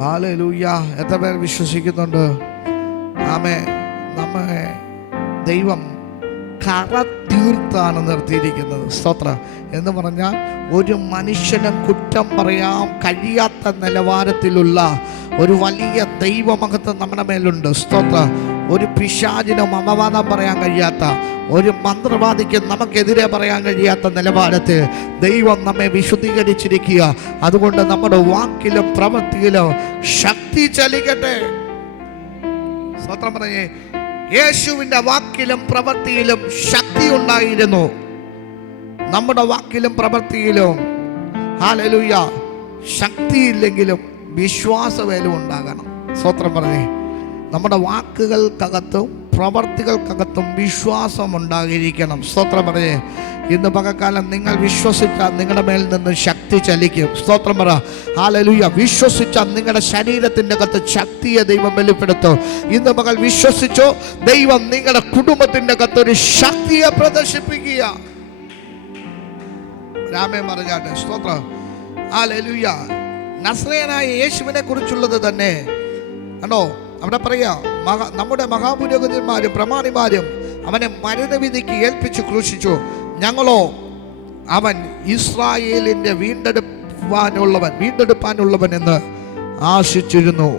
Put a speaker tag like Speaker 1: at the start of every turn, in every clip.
Speaker 1: Hallelujah എത്ര പേർ വിശ്വസിക്കുന്നുണ്ട്? ആമേ നമ്മെ ദൈവം കറ തീർത്താണ് നിർത്തിയിരിക്കുന്നത്. സ്തോത്ര. എന്ന് പറഞ്ഞാൽ ഒരു മനുഷ്യനും കുറ്റം പറയാൻ കഴിയാത്ത നിലവാരത്തിലുള്ള ഒരു വലിയ ദൈവമഹത്വം നമ്മുടെ മേലുണ്ട്. സ്തോത്ര. ഒരു പിശാചിനും അമവാദം പറയാൻ കഴിയാത്ത ഒരു മന്ത്രവാദിക്ക് നമുക്കെതിരെ പറയാൻ കഴിയാത്ത നിലപാടത്തിൽ ദൈവം നമ്മെ വിശുദ്ധീകരിച്ചിരിക്കുക. അതുകൊണ്ട് നമ്മുടെ വാക്കിലും പ്രവൃത്തിയിലും ശക്തി ചലിക്കട്ടെ. സ്വത്രം പറഞ്ഞേ യേശുവിന്റെ വാക്കിലും പ്രവൃത്തിയിലും ശക്തി ഉണ്ടായിരുന്നു. നമ്മുടെ വാക്കിലും പ്രവൃത്തിയിലും ഹാലലുയ ശക്തിയില്ലെങ്കിലും വിശ്വാസവേലും ഉണ്ടാകണം. സ്വത്രം പറഞ്ഞേ നമ്മുടെ വാക്കുകൾക്കകത്തും പ്രവർത്തികൾക്കകത്തും വിശ്വാസം ഉണ്ടാകിയിരിക്കണം സ്തോത്രം പറഞ്ഞേ ഇന്ന് പകക്കാലം നിങ്ങൾ വിശ്വസിച്ചാൽ നിങ്ങളുടെ മേൽ നിന്ന് ശക്തി ചലിക്കും. സ്തോത്രം പറ. ഹാലലൂയ വിശ്വസിച്ചാൽ നിങ്ങളുടെ ശരീരത്തിന്റെ അകത്ത് ശക്തിയെ ദൈവം വെളിപ്പെടുത്തും. ഇന്ന് മകൾ വിശ്വസിച്ചോ ദൈവം നിങ്ങളുടെ കുടുംബത്തിന്റെ അകത്ത് ഒരു ശക്തിയെ പ്രദർശിപ്പിക്കുക. രാമേ പറഞ്ഞാട്ടെ സ്തോത്രം. ഹാലലൂയ നസ്രയനായ യേശുവിനെ കുറിച്ചുള്ളത് തന്നെ. കണ്ടോ? അവിടെ പറയാ നമ്മുടെ മഹാപുരോഹിതന്മാരും പ്രമാണിമാരും അവനെ മരണവിധിക്ക് ഏൽപ്പിച്ചു ക്രൂശിച്ചു. ഞങ്ങളോ അവൻ ഇസ്രായേലിന്റെ വീണ്ടെടുപ്പാനുള്ളവൻ വീണ്ടെടുപ്പാനുള്ളവൻ എന്ന് ആശിച്ചിരുന്നു.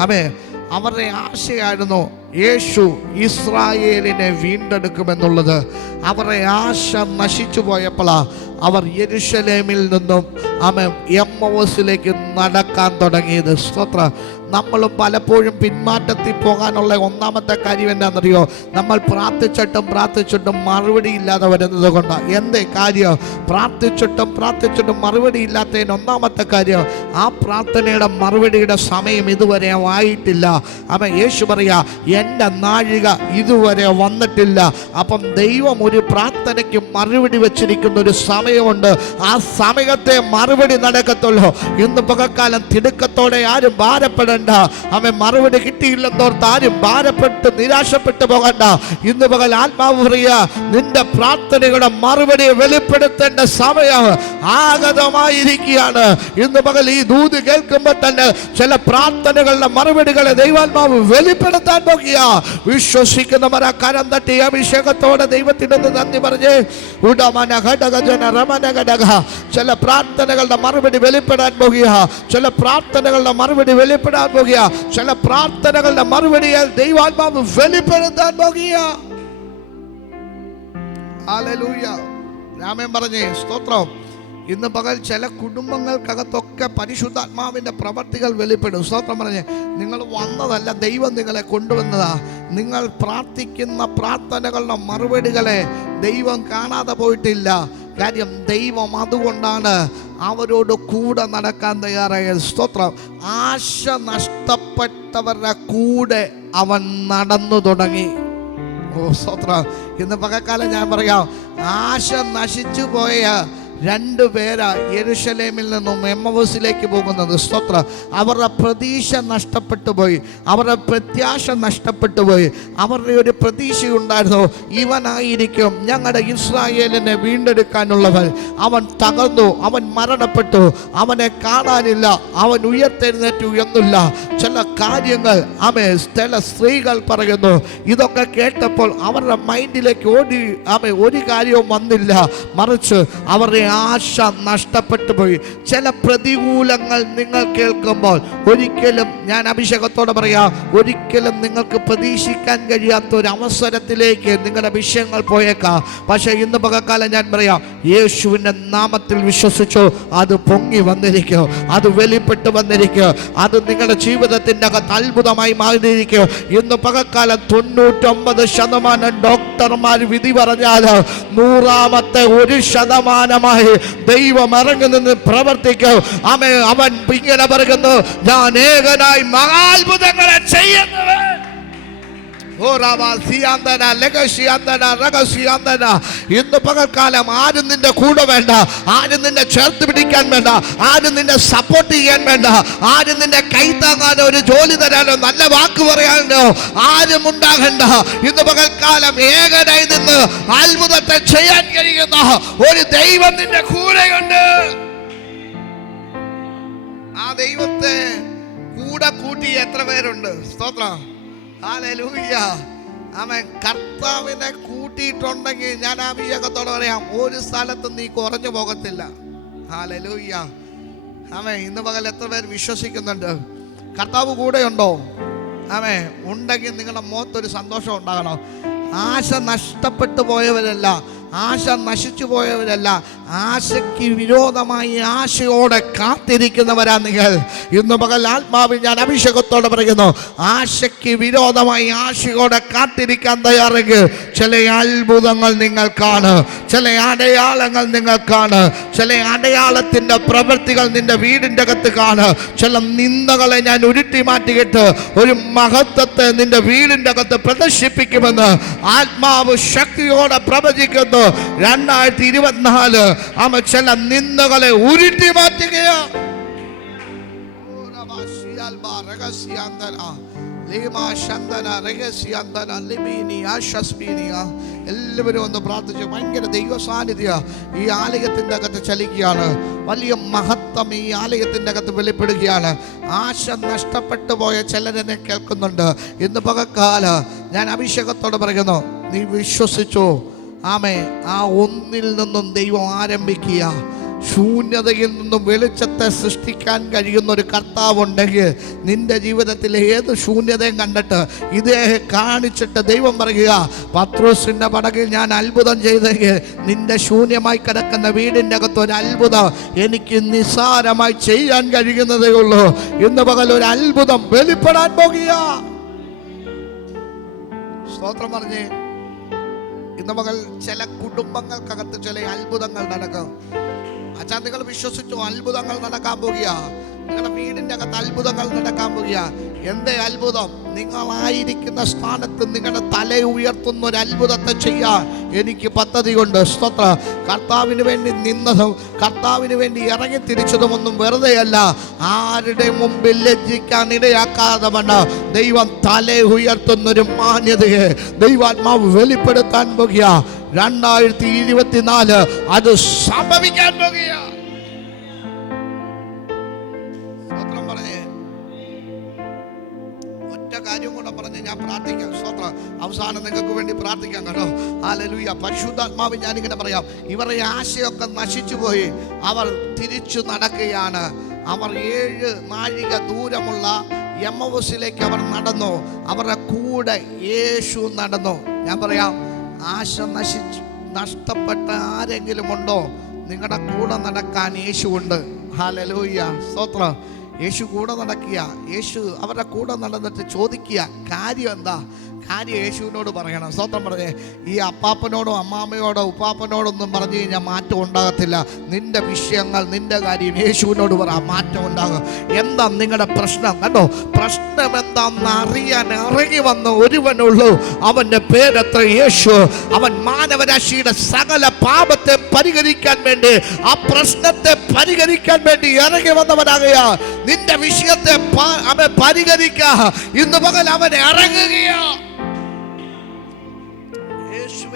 Speaker 1: അവേ അവരുടെ ആശയായിരുന്നു യേശു ഇസ്രായേലിനെ വീണ്ടെടുക്കുമെന്നുള്ളത്. അവരുടെ ആശ നശിച്ചു പോയപ്പോഴാ അവർ യരുഷലേമിൽ നിന്നും അവൻ എമ്മോസിലേക്ക് നടക്കാൻ തുടങ്ങിയത്. സ്തോത്ര. നമ്മൾ പലപ്പോഴും പിന്മാറ്റത്തിൽ പോകാനുള്ള ഒന്നാമത്തെ കാര്യം എന്താണെന്നറിയോ? നമ്മൾ പ്രാർത്ഥിച്ചിട്ടും പ്രാർത്ഥിച്ചിട്ടും മറുപടി ഇല്ലാതെ വരുന്നത് കൊണ്ടാണ് എന്തേ കാര്യം? പ്രാർത്ഥിച്ചിട്ടും പ്രാർത്ഥിച്ചിട്ടും മറുപടി ഇല്ലാത്തതിന് ഒന്നാമത്തെ കാര്യം ആ പ്രാർത്ഥനയുടെ മറുപടിയുടെ സമയം ഇതുവരെ ആയിട്ടില്ല. അവൻ യേശു പറയാ എന്റെ നാഴിക ഇതുവരെ വന്നിട്ടില്ല. അപ്പം ദൈവം ഒരു പ്രാർത്ഥനയ്ക്ക് മറുപടി വെച്ചിരിക്കുന്ന ഒരു സമയമുണ്ട് ആ സമയത്തെ മറുപടി നടക്കത്തുള്ളൂ. ഇന്ന് പകക്കാലം തിടുക്കത്തോടെ ആരും ഭാരപ്പെടേണ്ട. അവൻ മറുപടി കിട്ടിയില്ലെന്നോർത്ത് ആരും ഭാരപ്പെട്ട് നിരാശപ്പെട്ടു പോകണ്ട. ഇന്ന് പകൽ ആത്മാവ് നിന്റെ പ്രാർത്ഥനയുടെ മറുപടി വെളിപ്പെടുത്തേണ്ട സമയം ആഗതമായിരിക്കുകയാണ്. ഇന്ന് പകൽ ഈ ദൂത് കേൾക്കുമ്പോൾ തന്നെ ചില പ്രാർത്ഥനകളുടെ മറുപടികളെ ദൈവാത്മാവ് വെളിപ്പെടുത്താൻ നോക്കിയ. വിശ്വസിക്കുന്നവർ ആ കരം തട്ടി അഭിഷേകത്തോടെ ദൈവത്തിനൊന്ന് നന്ദി പറഞ്ഞ് ഉടമന ഘടക ജന രമന ഘടക. ചില പ്രാർത്ഥനകളുടെ മറുപടി വെളിപ്പെടാൻ പോകുക ചില പ്രാർത്ഥനകളുടെ മറുപടി വെളിപ്പെടാൻ പോകുക ചില പ്രാർത്ഥനകളുടെ മറുപടിയാൽ ദൈവാത്മാവ് വെളിപ്പെടുത്താൻ പോകുക രാമൻ പറഞ്ഞേ സ്തോത്രം. ഇന്ന് പകൽ ചില കുടുംബങ്ങൾക്കകത്തൊക്കെ പരിശുദ്ധാത്മാവിന്റെ പ്രവർത്തികൾ വെളിപ്പെടും. സ്തോത്രം പറഞ്ഞ് നിങ്ങൾ വന്നതല്ല ദൈവം നിങ്ങളെ കൊണ്ടുവന്നതാ. നിങ്ങൾ പ്രാർത്ഥിക്കുന്ന പ്രാർത്ഥനകളുടെ മറുപടികളെ ദൈവം കാണാതെ പോയിട്ടില്ല. കാര്യം ദൈവം അതുകൊണ്ടാണ് അവരോട് കൂടെ നടക്കാൻ തയ്യാറായത്. സ്തോത്രം. ആശ നഷ്ടപ്പെട്ടവരുടെ കൂടെ അവൻ നടന്നു തുടങ്ങി. ഓ സ്തോത്രം. ഇന്ന് പകക്കാലം ഞാൻ പറയാം ആശ നശിച്ചു പോയ രണ്ടു പേരാ യെരുശലേമിൽ നിന്നും എമ്മവസിലേക്ക് പോകുന്നത്. സ്തോത്ര. അവരുടെ പ്രതീക്ഷ നഷ്ടപ്പെട്ടു പോയി അവരുടെ പ്രത്യാശ നഷ്ടപ്പെട്ടു പോയി അവരുടെ ഒരു പ്രതീക്ഷ ഉണ്ടായിരുന്നു ഇവനായിരിക്കും ഞങ്ങളുടെ ഇസ്രായേലിനെ വീണ്ടെടുക്കാനുള്ളവൻ. അവൻ തകർന്നു. അവൻ മരണപ്പെട്ടു. അവനെ കാണാനില്ല. അവൻ ഉയർത്തെഴുന്നേറ്റു എന്നില്ല. ചില കാര്യങ്ങൾ ആമേ ചില സ്ത്രീകൾ പറയുന്നു. ഇതൊക്കെ കേട്ടപ്പോൾ അവരുടെ മൈൻഡിലേക്ക് ഓടി ആമേ ഒരു കാര്യവും വന്നില്ല. മറിച്ച് അവരുടെ ആശ നഷ്ടപ്പെട്ടു പോയി. ചില പ്രതികൂലങ്ങൾ നിങ്ങൾ കേൾക്കുമ്പോൾ ഒരിക്കലും ഞാൻ അഭിഷേകത്തോടെ പറയാം ഒരിക്കലും നിങ്ങൾക്ക് പ്രതീക്ഷിക്കാൻ കഴിയാത്ത ഒരു അവസരത്തിലേക്ക് നിങ്ങളുടെ വിഷയങ്ങൾ പോയേക്കാം. പക്ഷേ ഇന്ന് പകക്കാലം ഞാൻ പറയാം യേശുവിന്റെ നാമത്തിൽ വിശ്വസിച്ചോ അത് പൊങ്ങി വന്നിരിക്കോ അത് വെളിപ്പെട്ട് വന്നിരിക്കോ അത് നിങ്ങളുടെ ജീവിതത്തിന്റെ അകത്ത് അത്ഭുതമായി മാറിയിരിക്കോ. ഇന്ന് പകക്കാലം തൊണ്ണൂറ്റൊമ്പത് ശതമാനം ഡോക്ടർമാർ വിധി പറഞ്ഞാൽ നൂറാമത്തെ ഒരു ശതമാനമായി ദൈവം ഇറങ്ങി നിന്ന് പ്രവർത്തിക്കും അവൻ ഇങ്ങനെ പറയുന്നു ഞാൻ ഏകനായി മഹാത്ഭുതങ്ങളെ ചെയ്യുന്നവൻ. ഇന്ന് പകൽക്കാലം ആരും നിന്റെ കൂടെ വേണ്ട. ആരും നിന്നെ ചേർത്ത് പിടിക്കാൻ വേണ്ട. ആരും നിന്നെ സപ്പോർട്ട് ചെയ്യാൻ വേണ്ട. ആരും നിന്നെ കൈ താങ്ങാനോ ഒരു ജോലി തരാനോ നല്ല വാക്ക് പറയാനോ ആരും ഉണ്ടാകണ്ട. ഇന്ന് പകൽക്കാലം ഏകനായി നിന്ന് അത്ഭുതത്തെ ചെയ്യാൻ കഴിയുന്ന ഒരു ദൈവം നിന്റെ കൂടെയുണ്ട് ആ ദൈവത്തെ കൂടെ കൂട്ടി എത്ര പേരുണ്ട്? സ്തോത്രം. അവൻ കർത്താവിനെ കൂട്ടിയിട്ടുണ്ടെങ്കിൽ ഞാൻ അഭിഷേകത്തോടെ പറയാം ഒരു സ്ഥലത്ത് നീ കുറഞ്ഞു പോകത്തില്ല. ഹാലലൂയ്യ അവൻ ഇന്ന് പകൽ എത്ര പേർ വിശ്വസിക്കുന്നുണ്ട്? കർത്താവ് കൂടെയുണ്ടോ? അവൻ ഉണ്ടെങ്കിൽ നിങ്ങളുടെ മുഖത്തൊരു സന്തോഷം ഉണ്ടാകണം. ആശ നഷ്ടപ്പെട്ടു പോയവരല്ല. ആശ നശിച്ചു പോയവരല്ല. ആശയ്ക്ക് വിരോധമായി ആശയോടെ കാത്തിരിക്കുന്നവരാ നിങ്ങൾ. ഇന്ന് പകൽ ആത്മാവിൽ ഞാൻ അഭിഷേകത്തോടെ പറയുന്നു ആശയ്ക്ക് വിരോധമായി ആശയോടെ കാത്തിരിക്കാൻ തയ്യാറെങ്കിൽ ചില അത്ഭുതങ്ങൾ നിങ്ങൾ കാണും ചില അടയാളങ്ങൾ നിങ്ങൾ കാണും ചില അടയാളത്തിന്റെ പ്രവൃത്തികൾ നിന്റെ വീടിന്റെ അകത്ത് കാണ് ചില നിന്ദകളെ ഞാൻ ഉരുട്ടി മാറ്റിയിട്ട് ഒരു മഹത്വത്തെ നിന്റെ വീടിന്റെ അകത്ത് പ്രദർശിപ്പിക്കുമെന്ന് ആത്മാവ് ശക്തിയോടെ പ്രവചിക്കുന്നു. രണ്ടായിരത്തി ഇരുപത്തിനാല് അവ ചില നിന്ദകളെ ഉരുട്ടി മാറ്റുകയാ. എല്ലാവരും ഒന്ന് പ്രാർത്ഥിച്ചു ഭയങ്കര ദൈവ സാന്നിധ്യ ഈ ആലയത്തിന്റെ അകത്ത് ചലിക്കുകയാണ്. വലിയ മഹത്വം ഈ ആലയത്തിന്റെ അകത്ത് വെളിപ്പെടുകയാണ്. ആശ നഷ്ടപ്പെട്ടു പോയ ചിലരെന്നെ കേൾക്കുന്നുണ്ട്. ഇന്ന് പകക്കാല ഞാൻ അഭിഷേകത്തോട് പറയുന്നു നീ വിശ്വസിച്ചോ? ആമേ ആ ഒന്നിൽ നിന്നും ദൈവം ആരംഭിക്കുക. ശൂന്യതയിൽ നിന്നും വെളിച്ചത്തെ സൃഷ്ടിക്കാൻ കഴിയുന്ന ഒരു കർത്താവുണ്ടെങ്കിൽ നിന്റെ ജീവിതത്തിൽ ഏത് ശൂന്യതയും കണ്ടിട്ട് ഇതേ കാണിച്ചിട്ട് ദൈവം പറയുക പത്രോസിന്റെ പടകിൽ ഞാൻ അത്ഭുതം ചെയ്തെങ്കിൽ നിന്റെ ശൂന്യമായി കിടക്കുന്ന വീടിന്റെ അകത്ത് ഒരു അത്ഭുതം എനിക്ക് നിസ്സാരമായി ചെയ്യാൻ കഴിയുന്നതേ ഉള്ളൂ. ഇന്ന് പകൽ ഒരു അത്ഭുതം വെളിപ്പെടാൻ പോകുക. സ്തോത്രം പറഞ്ഞേ. ഇന്ന് മകൾ ചില കുടുംബങ്ങൾക്കകത്ത് ചില അത്ഭുതങ്ങൾ നടക്കും. അച്ഛാ നിങ്ങൾ വിശ്വസിച്ചു അത്ഭുതങ്ങൾ നടക്കാൻ പോകുക നിങ്ങളുടെ വീടിന്റെ അകത്ത് അത്ഭുതങ്ങൾ നടക്കാൻ പോകുക എന്തേ അത്ഭുതം? നിങ്ങളായിരിക്കുന്ന സ്ഥാനത്ത് നിങ്ങളുടെ തല ഉയർത്തുന്ന ഒരു അത്ഭുതത്തെ ചെയ്യാൻ എനിക്ക് പദ്ധതിയുണ്ട്. സ്തോത്ര. കർത്താവിന് വേണ്ടി നിന്നതും കർത്താവിന് വേണ്ടി ഇറങ്ങി തിരിച്ചതുമൊന്നും വെറുതെയല്ല. ആരുടെ മുമ്പിൽ ലജ്ജിക്കാൻ ഇടയാക്കാതെ വേണ്ട. ദൈവം തല ഉയർത്തുന്നൊരു മാന്യതയെ ദൈവാത്മാവ് വെളിപ്പെടുത്താൻ പോകുക രണ്ടായിരത്തി ഇരുപത്തിനാല് അത് സംഭവിക്കാൻ പോകുക ഒറ്റ കാര്യം കൂടെ പറഞ്ഞ് ഞാൻ പ്രാർത്ഥിക്കാം. അവസാനം നിങ്ങൾക്ക് വേണ്ടി പ്രാർത്ഥിക്കാം കേട്ടോ. ഹാലലൂയ പരിശുദ്ധാത്മാവ് ഞാനിങ്ങനെ പറയാം. ഇവരുടെ ആശയൊക്കെ നശിച്ചു പോയി. അവർ തിരിച്ചു നടക്കുകയാണ്. അവർ ഏഴ് നാഴിക ദൂരമുള്ള എം യമവസിലേക്ക് അവർ നടന്നു. അവരുടെ കൂടെ യേശു നടന്നു. ഞാൻ പറയാം ആശ നശിച്ചു നഷ്ടപ്പെട്ട ആരെങ്കിലും ഉണ്ടോ? നിങ്ങളുടെ കൂടെ നടക്കാൻ യേശു ഉണ്ട് ഹാലലൂയ്യ സ്തോത്രം. യേശു കൂടെ നടക്കുക യേശു അവരുടെ കൂടെ നടന്നിട്ട് ചോദിക്കുക കാര്യം എന്താ? കാര്യം യേശുവിനോട് പറയണം. സ്വന്തം പറഞ്ഞേ ഈ അപ്പാപ്പനോടോ അമ്മാമ്മയോടോ ഉപ്പാപ്പനോടൊന്നും പറഞ്ഞു കഴിഞ്ഞാൽ മാറ്റം ഉണ്ടാകത്തില്ല. നിന്റെ വിഷയങ്ങൾ നിന്റെ കാര്യം യേശുവിനോട് പറ മാറ്റം ഉണ്ടാകും. എന്താ നിങ്ങളുടെ പ്രശ്നം? കണ്ടോ പ്രശ്നം എന്താന്ന് അറിയാൻ ഇറങ്ങി വന്ന ഒരുവനുള്ളൂ. അവന്റെ പേരത്ര യേശു. അവൻ മാനവരാശിയുടെ സകല പാപത്തെ പരിഹരിക്കാൻ വേണ്ടി ആ പ്രശ്നത്തെ പരിഹരിക്കാൻ വേണ്ടി ഇറങ്ങി വന്നവനാകയാ. നിന്റെ വിഷയത്തെ അവൻ പരിഹരിക്ക. ഇന്ന് പകൽ അവൻ ഇറങ്ങുകയാ.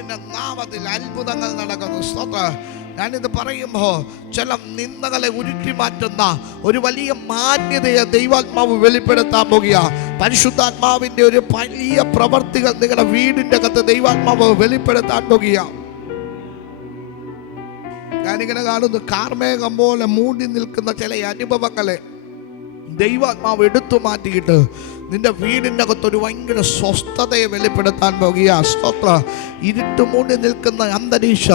Speaker 1: യേശുവിന്റെ നാമത്തിൽ അത്ഭുതങ്ങൾ നടക്കുന്നു. സ്തോത്ര. ഞാനിത് പറയുമ്പോൾ ചില നിന്ദകളെ ഉരുട്ടി മാറ്റുന്ന ഒരു വലിയ മാന്യതയെ ദൈവാത്മാവ് വെളിപ്പെടുത്താൻ പോകുക. പരിശുദ്ധാത്മാവിന്റെ ഒരു വലിയ പ്രവർത്തികൾ നിങ്ങളുടെ വീടിന്റെ അകത്ത് ദൈവാത്മാവ് വെളിപ്പെടുത്താൻ പോകുക. ഞാനിങ്ങനെ കാണുന്നു കാർമേഘം പോലെ മൂടി നിൽക്കുന്ന ചില അനുഭവങ്ങളെ ദൈവാത്മാവ് എടുത്തു മാറ്റിയിട്ട് നിന്റെ വീടിനകത്ത് ഒരു ഭയങ്കര സ്വസ്ഥതയെ വെളിപ്പെടുത്താൻ പോകുക. സ്തോത്ര. ഇരുട്ട് മൂടി നിൽക്കുന്ന അന്തരീക്ഷ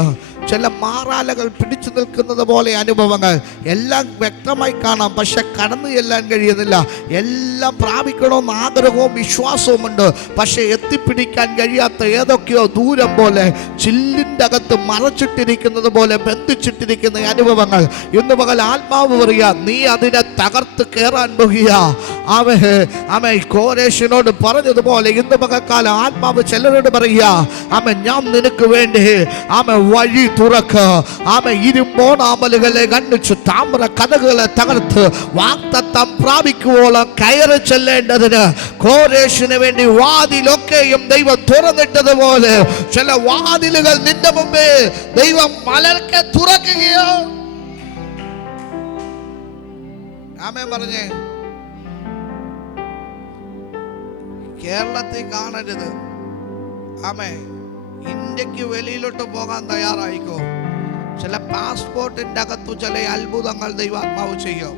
Speaker 1: ചില മാറാലകൾ പിടിച്ചു നിൽക്കുന്നത് പോലെ അനുഭവങ്ങൾ എല്ലാം വ്യക്തമായി കാണാം. പക്ഷെ കടന്നു ചെല്ലാൻ കഴിയുന്നില്ല. എല്ലാം പ്രാപിക്കണമെന്ന് ആഗ്രഹവും വിശ്വാസവും ഉണ്ട്. പക്ഷെ എത്തിപ്പിടിക്കാൻ കഴിയാത്ത ഏതൊക്കെയോ ദൂരം പോലെ ചില്ലിന്റെ അകത്ത് മറച്ചിട്ടിരിക്കുന്നത് പോലെ ബന്ധിച്ചിട്ടിരിക്കുന്ന അനുഭവങ്ങൾ. ഇന്ന് പകൽ ആത്മാവ് പറയുക നീ അതിനെ തകർത്ത് കയറാൻ പോകുക. അവ അമ്മ കോരേഷിനോട് പറഞ്ഞതുപോലെ ഇന്ന് മകക്കാല ആത്മാവ് ചിലരോട് പറയുക അമ്മ ഞാൻ നിനക്ക് വേണ്ടി അമ്മ വഴി തുറക്ക. അമ്മ ഇരുമ്പോണാമലുകളെ കണ്ണിച്ചു താമ്ര കഥകളെ തകർത്ത് വാക്തത്വം പ്രാപിക്കുവോളം കയറി ചെല്ലേണ്ടതിന് കോരേശിന് വേണ്ടി വാതിലൊക്കെയും ദൈവം തുറന്നിട്ടതുപോലെ ചില വാതിലുകൾ നിന്റെ മുമ്പേ ദൈവം മലർക്കെ തുറക്കുകയോ ആമേ പറഞ്ഞേ കേരളത്തിൽ കാണരുത്. ആമേ ഇന്ത്യയ്ക്ക് വെളിയിലോട്ട് പോകാൻ തയ്യാറായിക്കോ? ചില പാസ്പോർട്ടിന്റെ അകത്തു ചില അത്ഭുതങ്ങൾ ദൈവാത്മാവ് ചെയ്യും.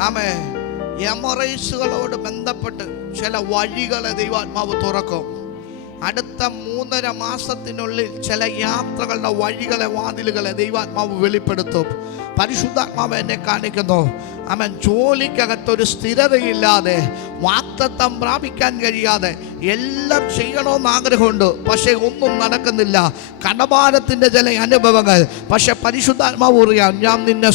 Speaker 1: ആമേ എമറൈസുകളോട് ബന്ധപ്പെട്ട് ചില വഴികളെ ദൈവാത്മാവ് തുറക്കും. അടുത്ത മൂന്നര മാസത്തിനുള്ളിൽ ചില യാത്രകളുടെ വഴികളെ വാതിലുകളെ ദൈവാത്മാവ് വെളിപ്പെടുത്തും. പരിശുദ്ധാത്മാവ് എന്നെ കാണിക്കുന്നു. അവൻ ജോലിക്കകത്തൊരു സ്ഥിരതയില്ലാതെ വാക്തത്വം പ്രാപിക്കാൻ കഴിയാതെ എല്ലാം ചെയ്യണമെന്ന് ആഗ്രഹമുണ്ട്. പക്ഷേ ഒന്നും നടക്കുന്നില്ല. കടഭാരത്തിന്റെ ചില അനുഭവങ്ങൾ. പക്ഷെ പരിശുദ്ധാത്മാവ് അറിയാം ഞാൻ നിന്നെ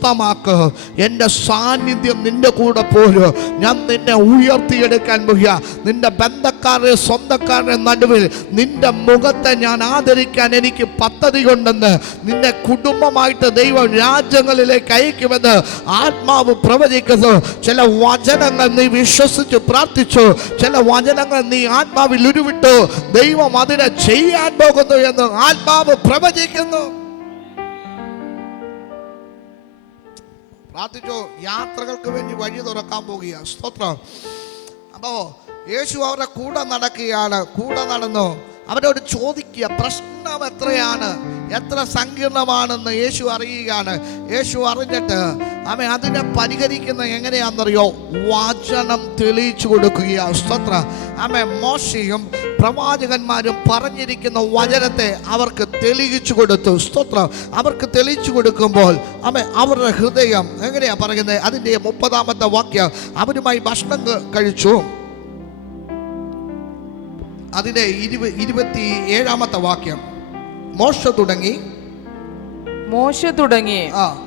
Speaker 1: സ്വസ്ഥമാക്കുക എന്റെ സാന്നിധ്യം നിന്റെ കൂടെ പോരുക ഞാൻ നിന്നെ ഉയർത്തിയെടുക്കാൻ മുഖ്യ നിന്റെ ബന്ധക്കാരുടെ സ്വന്തക്കാരുടെ നടുവിൽ നിന്റെ മുഖത്തെ ഞാൻ ആദരിക്കാൻ എനിക്ക് പദ്ധതി കൊണ്ടെന്ന് നിന്നെ കുടുംബമായിട്ട് ദൈവം രാജ്യങ്ങളിലേക്ക് അയക്കുമെന്ന് ആത്മാവ് പ്രവചിക്കുന്നു. ചില വചനങ്ങൾ നീ വിശ്വസിച്ച് പ്രാർത്ഥിച്ചു. ചില വചനങ്ങൾ നീ ആത്മാവിൽ ഉരുവിട്ടു. ദൈവം അതിനെ ചെയ്യാൻ പോകുന്നു എന്ന് ആത്മാവ് പ്രവചിക്കുന്നു. പ്രാർത്ഥിച്ചോ യാത്രകൾക്ക് വേണ്ടി വഴി തുറക്കാൻ പോകുക സ്തോത്രം. അപ്പോ യേശു അവരുടെ കൂടെ നടക്കുകയാണ്. കൂടെ നടന്നു. അവരോട് ചോദിക്കുക പ്രശ്നം എത്രയാണ്? എത്ര സങ്കീർണമാണെന്ന് യേശു അറിയുകയാണ്. യേശു അറിഞ്ഞിട്ട് അവൻ അതിനെ പരിഹരിക്കുന്ന എങ്ങനെയാണെന്നറിയോ? വചനം തെളിയിച്ചു കൊടുക്കുക സ്തോത്ര. അമ്മ മോശയും പ്രവാചകന്മാരും പറഞ്ഞിരിക്കുന്ന വചനത്തെ അവർക്ക് തെളിയിച്ചു കൊടുത്തു. സ്തോത്രം. അവർക്ക് തെളിയിച്ചു കൊടുക്കുമ്പോൾ അമ്മ അവരുടെ ഹൃദയം എങ്ങനെയാ പറയുന്നത്? അതിന്റെ മുപ്പതാമത്തെ വാക്യം. അവരുമായി ഭക്ഷണം കഴിച്ചു. അതിന്റെ ഇരുപ ഇരുപത്തി ഏഴാമത്തെ വാക്യം. മോശ തുടങ്ങി.
Speaker 2: മോശ തുടങ്ങി.
Speaker 1: ആ.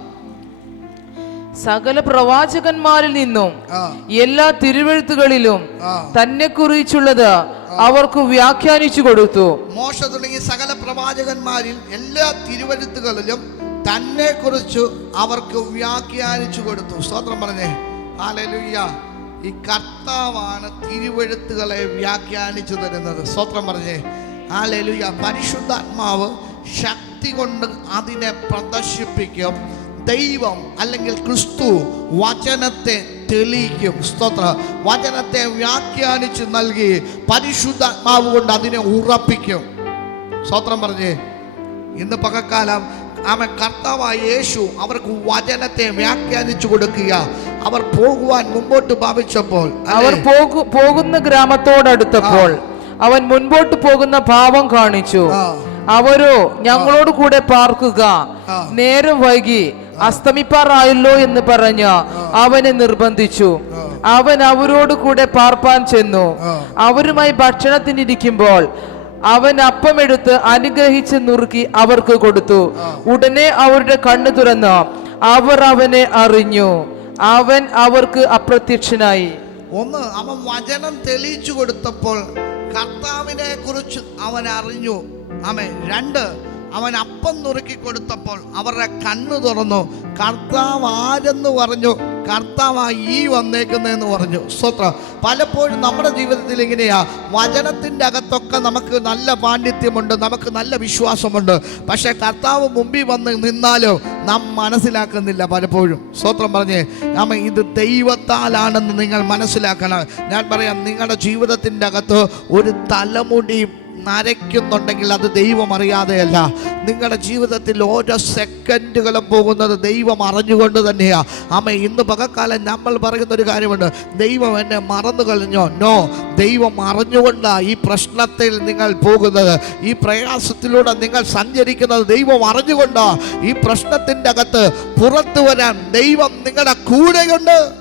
Speaker 2: സകല പ്രവാചകന്മാരിൽ നിന്നും എല്ലാ തിരുവെഴുത്തുകളിലും
Speaker 1: ആ.
Speaker 2: തന്നെ കുറിച്ചുള്ളത് അവർക്ക് വ്യാഖ്യാനിച്ചു കൊടുത്തു.
Speaker 1: മോശ തുടങ്ങി സകല പ്രവാചകന്മാരിൽ എല്ലാ തിരുവഴുത്തുകളിലും തന്നെ കുറിച്ച് അവർക്ക് വ്യാഖ്യാനിച്ചു കൊടുത്തു. സ്തോത്രം പറഞ്ഞേ. ഹാലലുയ്യ ഈ കർത്താവാണ് തിരുവഴുത്തുകളെ വ്യാഖ്യാനിച്ചു തരുന്നത്. സ്വത്രം പറഞ്ഞേ. ആ ലലുയ പരിശുദ്ധാത്മാവ് ശക്തി കൊണ്ട് അതിനെ പ്രദർശിപ്പിക്കും. ദൈവം അല്ലെങ്കിൽ ക്രിസ്തു വചനത്തെ തെളിയിക്കും. സ്തോത്ര. വചനത്തെ വ്യാഖ്യാനിച്ച് നൽകി പരിശുദ്ധാത്മാവ് കൊണ്ട് അതിനെ ഉറപ്പിക്കും. സ്തോത്രം പറഞ്ഞേ. ഇന്ന് പകക്കാലം അവൻ കർത്താവായ യേശു അവർക്ക് വചനത്തെ വ്യാഖ്യാനിച്ചു കൊടുക്കുക. അവർ പോകുവാൻ മുമ്പോട്ട് ഭാവിച്ചപ്പോൾ
Speaker 2: അവർ പോകുന്ന ഗ്രാമത്തോടടുത്തപ്പോൾ അവൻ മുൻപോട്ട് പോകുന്ന ഭാവം കാണിച്ചു. അവരോ ഞങ്ങളോട് കൂടെ പാർക്കുക. നേരം വൈകി അസ്തമിപ്പാറായല്ലോ എന്ന് പറഞ്ഞ് അവനെ നിർബന്ധിച്ചു. അവൻ അവരോട് കൂടെ പാർപ്പാൻ ചെന്നു. അവരുമായി ഭക്ഷണത്തിനിരിക്കുമ്പോൾ അവൻ അപ്പമെടുത്ത് അനുഗ്രഹിച്ച് നുറുക്കി അവർക്ക് കൊടുത്തു. ഉടനെ അവരുടെ കണ്ണു തുറന്നു അവർ അവനെ അറിഞ്ഞു. അവൻ അവർക്ക് അപ്രത്യക്ഷനായി.
Speaker 1: ഒന്ന് അവൻ വചനം തെളിയിച്ചു കൊടുത്തപ്പോൾ കർത്താവിനെ കുറിച്ച് അവൻ അറിഞ്ഞു. ആമേ രണ്ട് അവൻ അപ്പം നുറുക്കി കൊടുത്തപ്പോൾ അവരുടെ കണ്ണു തുറന്നു. കർത്താവ് ആരെന്ന് പറഞ്ഞു? കർത്താവായി ഈ വന്നേക്കുന്നതെന്ന് പറഞ്ഞു. സ്വത്ര പലപ്പോഴും നമ്മുടെ ജീവിതത്തിൽ ഇങ്ങനെയാ. വചനത്തിന്റെ അകത്തൊക്കെ നമുക്ക് നല്ല പാണ്ഡിത്യമുണ്ട് നമുക്ക് നല്ല വിശ്വാസമുണ്ട്. പക്ഷേ കർത്താവ് മുമ്പിൽ വന്ന് നിന്നാലോ നാം മനസ്സിലാക്കുന്നില്ല പലപ്പോഴും. സ്വത്രം പറഞ്ഞേ നമ്മ ഇത് ദൈവത്താലാണെന്ന് നിങ്ങൾ മനസ്സിലാക്കണം. ഞാൻ പറയാം നിങ്ങളുടെ ജീവിതത്തിന്റെ അകത്ത് ഒരു തലമുടി നരയ്ക്കുന്നുണ്ടെങ്കിൽ അത് ദൈവം അറിയാതെയല്ല. നിങ്ങളുടെ ജീവിതത്തിൽ ഓരോ സെക്കൻഡുകളും പോകുന്നത് ദൈവം അറിഞ്ഞുകൊണ്ട് തന്നെയാണ് അമ്മ ഇന്ന് പകക്കാലം നമ്മൾ പറയുന്ന ഒരു കാര്യമുണ്ട്. ദൈവം എന്നെ മറന്നു കളഞ്ഞോ? നോ ദൈവം അറിഞ്ഞുകൊണ്ടാണ് ഈ പ്രശ്നത്തിൽ നിങ്ങൾ പോകുന്നത്. ഈ പ്രയാസത്തിലൂടെ നിങ്ങൾ സഞ്ചരിക്കുന്നത് ദൈവം അറിഞ്ഞുകൊണ്ടാ. ഈ പ്രശ്നത്തിന്റെ അകത്ത് പുറത്തു വരാൻ ദൈവം നിങ്ങളുടെ കൂടെയുണ്ട്.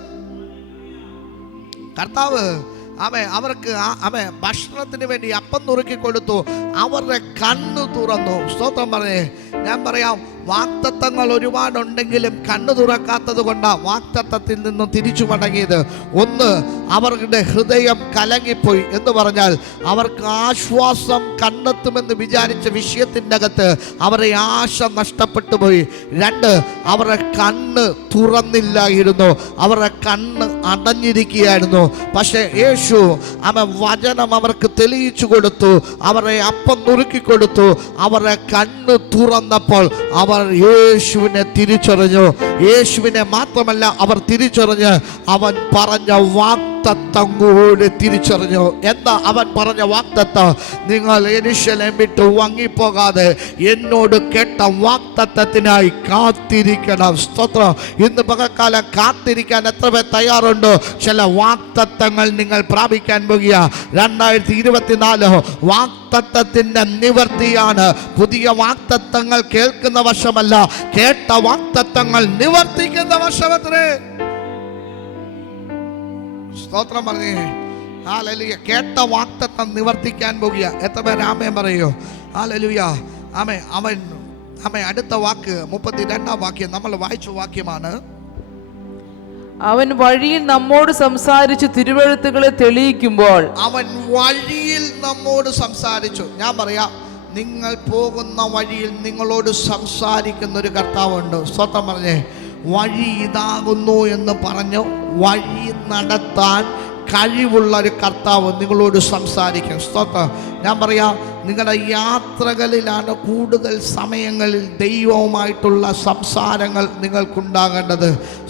Speaker 1: കർത്താവ് അവ അവർക്ക് അവ ഭക്ഷണത്തിന് വേണ്ടി അപ്പം നുറുക്കി കൊടുത്തു. അവരുടെ കണ്ണു തുറന്നു. സ്തോത്രം പറഞ്ഞേ. ഞാൻ പറയാം വാക്തത്വങ്ങൾ ഒരുപാടുണ്ടെങ്കിലും കണ്ണു തുറക്കാത്തത് കൊണ്ടാണ് വാക്തത്വത്തിൽ നിന്നും തിരിച്ചു മടങ്ങിയത്. ഒന്ന് അവരുടെ ഹൃദയം കലങ്ങിപ്പോയി എന്ന് പറഞ്ഞാൽ അവർക്ക് ആശ്വാസം കണ്ടെത്തുമെന്ന് വിചാരിച്ച വിഷയത്തിന്റെ അകത്ത് അവരെ ആശ നഷ്ടപ്പെട്ടു പോയി. രണ്ട് അവരുടെ കണ്ണ് തുറന്നില്ലായിരുന്നു. അവരുടെ കണ്ണ് അടഞ്ഞിരിക്കുകയായിരുന്നു. പക്ഷേ യേശു അവൻ വചനം അവർക്ക് തെളിയിച്ചു കൊടുത്തു. അവരെ അപ്പം നുറുക്കി കൊടുത്തു. അവരുടെ കണ്ണ് തുറന്നപ്പോൾ അവർ യേശുവിനെ തിരിച്ചറിഞ്ഞു. യേശുവിനെ മാത്രമല്ല അവർ തിരിച്ചറിഞ്ഞ് അവൻ പറഞ്ഞ വാക്തത്വം കൂടി തിരിച്ചറിഞ്ഞു. എന്താ അവൻ പറഞ്ഞ വാക്തത്വം നിങ്ങൾ എരിശലം വിട്ട് വാങ്ങിപ്പോകാതെ എന്നോട് കേട്ട വാക്തത്വത്തിനായി കാത്തിരിക്കണം. സ്തോത്രം. ഇന്ന് പകൽക്കാലം കാത്തിരിക്കാൻ എത്ര പേർ തയ്യാറുണ്ട്? ചില വാക്തത്വങ്ങൾ നിങ്ങൾ പ്രാപിക്കാൻ പോകുക. രണ്ടായിരത്തി ഇരുപത്തിനാല് വാക്തത്വത്തിന്റെ നിവർത്തിയാണ്. പുതിയ വാക്തത്വങ്ങൾ കേൾക്കുന്ന വർഷമല്ല കേട്ട വാക്തത്വങ്ങൾ നിവർത്തിക്കുന്ന വർഷമത്രേ സ്തോത്രം പറഞ്ഞേ. ഹാലലുയ കേട്ട വാക്തത്വം നിവർത്തിക്കാൻ പോകുക. എത്ര പേർ ആമയം പറയോ? ഹാലലുയ ആമേ അവൻ ആമേ അടുത്ത വാക്ക് മുപ്പത്തി രണ്ടാം വാക്യം. നമ്മൾ വായിച്ച വാക്യമാണ്.
Speaker 2: അവൻ വഴിയിൽ നമ്മോട് സംസാരിച്ച് തിരുവഴുത്തുകളെ തെളിയിക്കുമ്പോൾ
Speaker 1: അവൻ വഴിയിൽ നമ്മോട് സംസാരിച്ചു. ഞാൻ പറയാ നിങ്ങൾ പോകുന്ന വഴിയിൽ നിങ്ങളോട് സംസാരിക്കുന്ന ഒരു കർത്താവുണ്ട്. സ്വത്തം പറഞ്ഞേ. വഴി ഇതാകുന്നു എന്ന് പറഞ്ഞു. വഴി നടത്താൻ കഴിവുള്ള ഒരു കർത്താവ് നിങ്ങളോട് സംസാരിക്കും. സ്തോത്രം. ഞാൻ പറയാം നിങ്ങളുടെ യാത്രകളിലാണ് കൂടുതൽ സമയങ്ങളിൽ ദൈവവുമായിട്ടുള്ള സംസാരങ്ങൾ നിങ്ങൾക്കുണ്ടാകേണ്ടത്.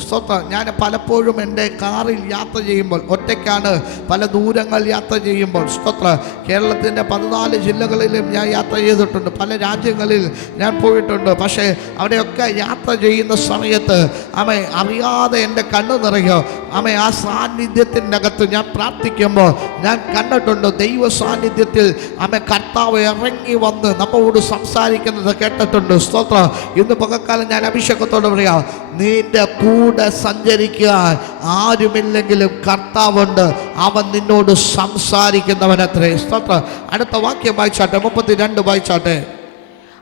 Speaker 1: സ്വത്ത് ഞാൻ പലപ്പോഴും എന്റെ കാറിൽ യാത്ര ചെയ്യുമ്പോൾ ഒറ്റയ്ക്കാണ് പല ദൂരങ്ങൾ യാത്ര ചെയ്യുമ്പോൾ. സ്വത്ത് കേരളത്തിന്റെ പതിനാല് ജില്ലകളിലും ഞാൻ യാത്ര ചെയ്തിട്ടുണ്ട്. പല രാജ്യങ്ങളിൽ ഞാൻ പോയിട്ടുണ്ട്. പക്ഷേ അവിടെയൊക്കെ യാത്ര ചെയ്യുന്ന സമയത്ത് അമ്മ അറിയാതെ എന്റെ കണ്ണു നിറയോ അമ്മ ആ സാന്നിധ്യത്തിന്റെ അകത്ത് ഞാൻ പ്രാർത്ഥിക്കുമ്പോൾ ഞാൻ കണ്ടിട്ടുണ്ട് ദൈവ സാന്നിധ്യത്തിൽ അമ്മ കർത്താവ് ഇറങ്ങി വന്ന് നമ്മളോട് സംസാരിക്കുന്നത് കേട്ടിട്ടുണ്ട്. സ്തോത്ര. ഇന്ന് പകക്കാലം ഞാൻ അഭിഷേകത്തോട് പറയാം. നിന്റെ കൂടെ സഞ്ചരിക്കാൻ ആരുമില്ലെങ്കിലും കർത്താവുണ്ട്. അവൻ നിന്നോട് സംസാരിക്കുന്നവനത്രേ. സ്തോത്ര. അടുത്ത വാക്യം വായിച്ചാട്ടെ. മുപ്പത്തി രണ്ട് വായിച്ചാട്ടെ.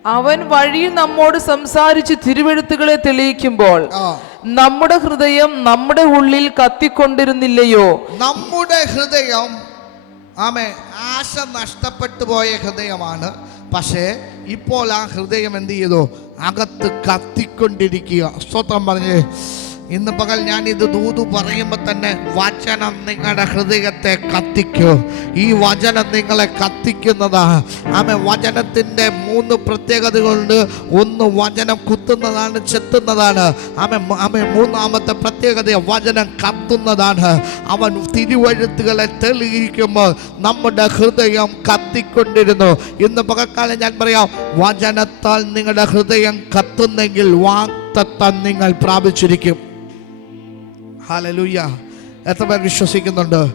Speaker 2: അവൻ വഴിയിൽ നമ്മോട് സംസാരിച്ച് തിരുവഴുത്തുകളെ തെളിയിക്കുമ്പോൾ നമ്മുടെ ഹൃദയം നമ്മുടെ ഉള്ളിൽ കത്തിക്കൊണ്ടിരുന്നില്ലയോ?
Speaker 1: നമ്മുടെ ഹൃദയം ആമേ ആശ നഷ്ടപ്പെട്ടു പോയ ഹൃദയമാണ്. പക്ഷേ ഇപ്പോൾ ആ ഹൃദയം എന്ത് ചെയ്തു? അകത്ത് കത്തിക്കൊണ്ടിരിക്കുക. സ്വത്രം പറഞ്ഞ് ഇന്ന് പകൽ ഞാൻ ഇത് ദൂതു പറയുമ്പോൾ തന്നെ വചനം നിങ്ങളുടെ ഹൃദയത്തെ കത്തിക്കൂ. ഈ വചനം നിങ്ങളെ കത്തിക്കുന്നതാണ് ആമേ വചനത്തിന്റെ മൂന്ന് പ്രത്യേകതകളുണ്ട്. ഒന്ന് വചനം കുത്തുന്നതാണ് ചെത്തുന്നതാണ്. ആമേ ആമേ മൂന്നാമത്തെ പ്രത്യേകത വചനം കത്തുന്നതാണ്. അവൻ തിരുവഴുത്തുകളെ തെളിയിക്കുമ്പോൾ നമ്മുടെ ഹൃദയം കത്തിക്കൊണ്ടിരുന്നു. ഇന്ന് പകൽക്കാലം ഞാൻ പറയാം വചനത്താൽ നിങ്ങളുടെ ഹൃദയം കത്തുന്നെങ്കിൽ വാക്തത്വം നിങ്ങൾ പ്രാപിച്ചിരിക്കും. ഹാലലൂയ എത്ര പേർ വിശ്വസിക്കുന്നുണ്ട്?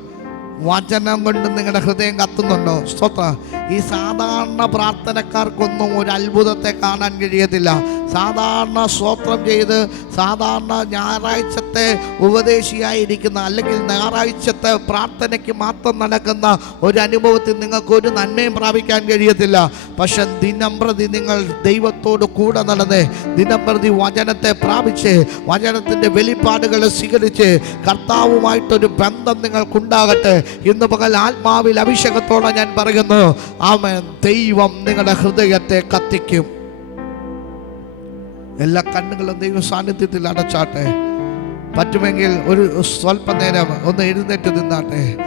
Speaker 1: വചനം കൊണ്ട് നിങ്ങളുടെ ഹൃദയം കത്തുന്നുണ്ടോ? സ്തോത്ര. ഈ സാധാരണ പ്രാർത്ഥനക്കാർക്കൊന്നും ഒരു അത്ഭുതത്തെ കാണാൻ കഴിയത്തില്ല. സാധാരണ സ്വോത്രം ചെയ്ത് സാധാരണ ഞായറാഴ്ചത്തെ ഉപദേശിയായിരിക്കുന്ന അല്ലെങ്കിൽ ഞായറാഴ്ചത്തെ പ്രാർത്ഥനയ്ക്ക് മാത്രം നടക്കുന്ന ഒരു അനുഭവത്തിൽ നിങ്ങൾക്ക് ഒരു നന്മയും പ്രാപിക്കാൻ കഴിയത്തില്ല. പക്ഷെ ദിനം പ്രതി നിങ്ങൾ ദൈവത്തോട് കൂടെ നടന്ന് ദിനം പ്രതി വചനത്തെ പ്രാപിച്ച് വചനത്തിന്റെ വെളിപ്പാടുകൾ സ്വീകരിച്ച് കർത്താവുമായിട്ടൊരു ബന്ധം നിങ്ങൾക്കുണ്ടാകട്ടെ ഇന്ന് പകൽ ആത്മാവിൽ അഭിഷേകത്തോടെ ഞാൻ പറയുന്നു. ആമേ ദൈവം നിങ്ങളുടെ ഹൃദയത്തെ കത്തിക്കും. എല്ലാ കണ്ണുകളും ദൈവ സാന്നിധ്യത്തിൽ അടച്ചാട്ടെ. പറ്റുമെങ്കിൽ ഒരു സ്വല്പനേരം ഒന്ന് എഴുന്നേറ്റ് നിന്നാട്ടെ.